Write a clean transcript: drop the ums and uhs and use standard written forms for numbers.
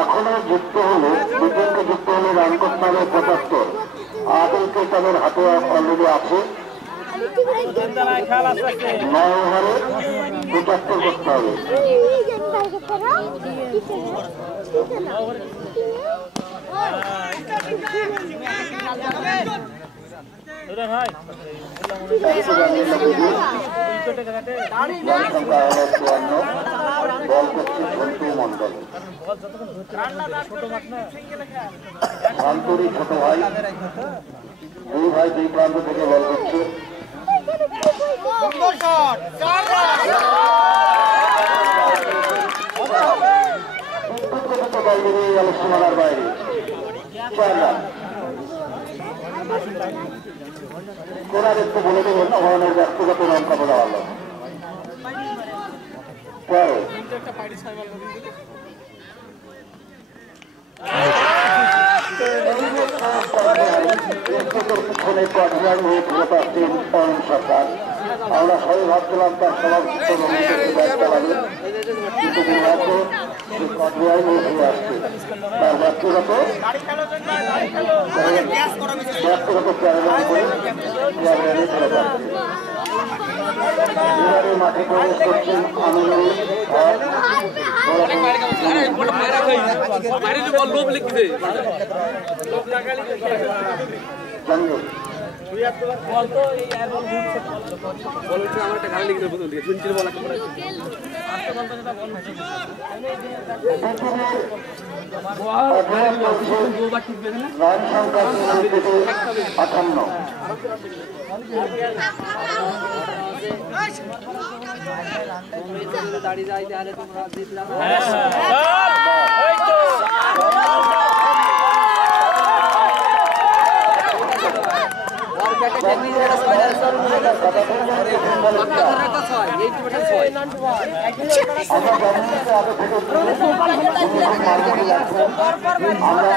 এখনো যুক্ত হলো বিতর্কে যুক্ত হলো রানকোট নামে ৭৫ আদলকে তাদের হাতে অলরেডি আছে ৯ ওভারে ৭৫ করতে হবে। বল করছে ঝন্টু মন্ডল, শান্তরী ছোট ভাই, দুই ভাই দুই প্রান্ত থেকে বল করছে। বল বেরিয়ে গেল সীমানার বাইরে, ৪ রান। কোনার একটু বলে দেবেন অভয়নের ব্যক্তিগত রান কত দেওয়া হলো ১৩। পিছনে কোয়ার্টার হয়ে ফেরত আসছেন অরুণ সরকার। আমরা সবাই ভাবছিলাম তার সভাপতি চালাবেন, কিন্তু দুর্ভাগ্য কোয়ার্টার হয়ে ফিরে আসছে। তার ব্যক্তিগত প্যারাগ্রাম করে প্যারাগ্রামে ফেরত আসছে। এবারে মাঠে প্রবেশ করছেন আমিনুল হক। রান সংখ্যা 58। দাঁড়িয়ে যাই তাহলে তোমরা জিতলাম। আমরা